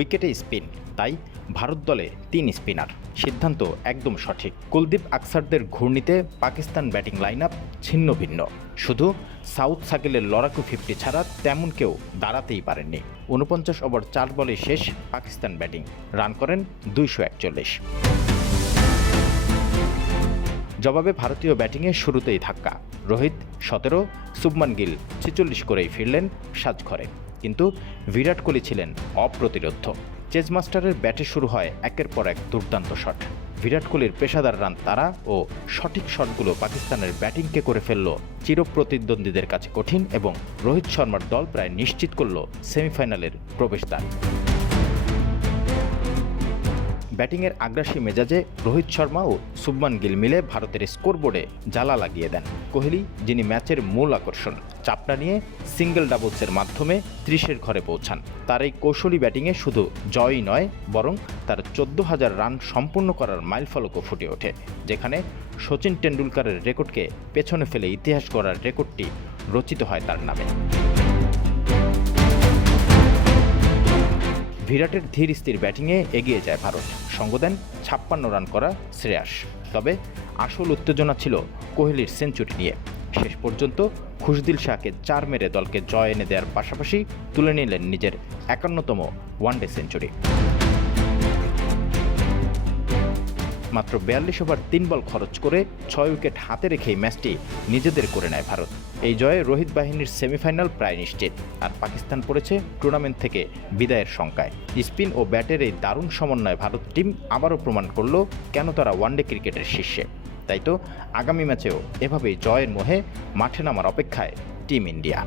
উইকেটে স্পিন, তাই ভারত দলে ৩ স্পিনার। সিদ্ধান্ত একদম সঠিক। কুলদীপ আকসারদের ঘূর্ণিতে পাকিস্তান ব্যাটিং লাইন আপ ছিন্ন ভিন্ন। শুধু সাউথ সাকিলের লড়াকু 50 ছাড়া তেমন কেউ দাঁড়াতেই পারেননি। ৪৯ ওভার ৪ বলে শেষ পাকিস্তান ব্যাটিং। রান করেন ২৪১। জবাবে ভারতীয় ব্যাটিংয়ে শুরুতেই ধাক্কা। রোহিত ১৭, শুভমান গিল ৪৬ করেই ফিরলেন সাজঘরে। কিন্তু বিরাট কোহলি ছিলেন অপ্রতিরোধ্য। চেজ মাস্টারের ব্যাটে শুরু হয় একের পর এক দুর্দান্ত শট। বিরাট কোহলির পেশাদার রান তাড়া ও সঠিক শটগুলো পাকিস্তানের ব্যাটিংকে করে ফেলল চিরপ্রতিদ্বন্দ্বীদের কাছে কঠিন এবং রোহিত শর্মার দল প্রায় নিশ্চিত করল সেমিফাইনালের প্রবেশদ্বার। ব্যাটিংয়ের আগ্রাসী মেজাজে রোহিত শর্মা ও শুভমান গিল মিলে ভারতের স্কোরবোর্ডে জ্বালা লাগিয়ে দেন। কোহলি, যিনি ম্যাচের মূল আকর্ষণ, চাপটা নিয়ে সিঙ্গেল ডাবলসের মাধ্যমে ৩০-এর ঘরে পৌঁছান। তার এই কৌশলী ব্যাটিংয়ে শুধু জয়ই নয়, বরং তার ১৪,০০০ রান সম্পূর্ণ করার মাইলফলকও ফুটে ওঠে, যেখানে শচীন টেন্ডুলকারের রেকর্ডকে পেছনে ফেলে ইতিহাস গড়ার রেকর্ডটি রচিত হয় তার নামে। বিরাটের ধীর স্থির ব্যাটিংয়ে এগিয়ে যায় ভারত। সঙ্গ দেন ৫৬ রান করা শ্রেয়াস। তবে আসল উত্তেজনা ছিল কোহলির সেঞ্চুরি নিয়ে। শেষ পর্যন্ত খুশদিল শাহকে ৪ মেরে দলকে জয় এনে দেওয়ার পাশাপাশি তুলে নিলেন নিজের ৫১তম ওয়ানডে সেঞ্চুরি। মাত্র ৪২ ওভার ৩ বল খরচ করে ৬ উইকেট হাতে রেখেই ম্যাচটি নিজেদের করে নেয় ভারত। এই জয়ে রোহিত বাহিনীর সেমিফাইনাল প্রায় নিশ্চিত, আর পাকিস্তান পড়েছে টুর্নামেন্ট থেকে বিদায়ের শঙ্কায়। স্পিন ও ব্যাটের এই দারুণ সমন্বয়ে ভারত টিম আবারও প্রমাণ করল কেন তারা ওয়ানডে ক্রিকেটের শীর্ষে। তাই তো আগামী ম্যাচেও এভাবেই জয়ের মোহে মাঠে নামার অপেক্ষায় টিম ইন্ডিয়া।